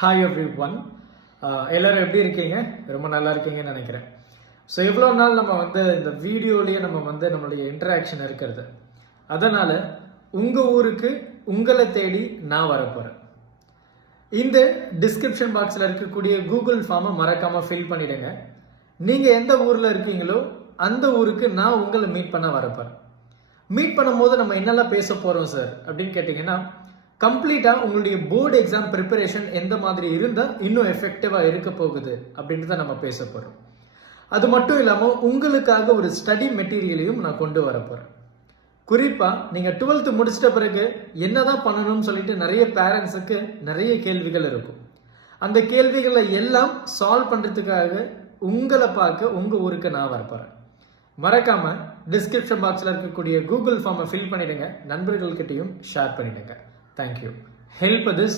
Hi every one. எல்லோரும் எப்படி இருக்கீங்க? ரொம்ப நல்லா இருக்கீங்கன்னு நினைக்கிறேன். ஸோ இவ்வளோ நாள் நம்ம இந்த வீடியோலேயே நம்ம நம்மளுடைய இன்டராக்ஷன் இருக்கிறது. அதனால் உங்கள் ஊருக்கு உங்களை தேடி நான் வரப்போகிறேன். இந்த டிஸ்கிரிப்ஷன் பாக்ஸில் இருக்கக்கூடிய கூகுள் ஃபார்மை மறக்காமல் ஃபில் பண்ணிவிடுங்க. நீங்கள் எந்த ஊரில் இருக்கீங்களோ அந்த ஊருக்கு நான் உங்களை மீட் பண்ண வரப்போகிறேன். மீட் பண்ணும்போது நம்ம என்னெல்லாம் பேச போகிறோம் சார் அப்படின்னு கேட்டிங்கன்னா, கம்ப்ளீட்டாக உங்களுடைய போர்டு எக்ஸாம் ப்ரிப்பரேஷன் எந்த மாதிரி இருந்தால் இன்னும் எஃபெக்டிவாக இருக்க போகுது அப்படின்றத நம்ம பேச போகிறோம். அது மட்டும் இல்லாமல் உங்களுக்காக ஒரு ஸ்டடி மெட்டீரியலையும் நான் கொண்டு வர போகிறேன். குறிப்பாக நீங்கள் 12th முடிச்சிட்ட பிறகு என்னதான் பண்ணணும்னு சொல்லிட்டு நிறைய பேரண்ட்ஸுக்கு நிறைய கேள்விகள் இருக்கும். அந்த கேள்விகளை எல்லாம் சால்வ் பண்ணுறதுக்காக உங்களை பார்க்க உங்கள் ஊருக்கு நான் வரப்போகிறேன். மறக்காமல் டிஸ்கிரிப்ஷன் பாக்ஸில் இருக்கக்கூடிய கூகுள் ஃபார்மை ஃபில் பண்ணிவிடுங்க. நண்பர்கள்கிட்டையும் ஷேர் பண்ணிவிடுங்க. Thank you. Help this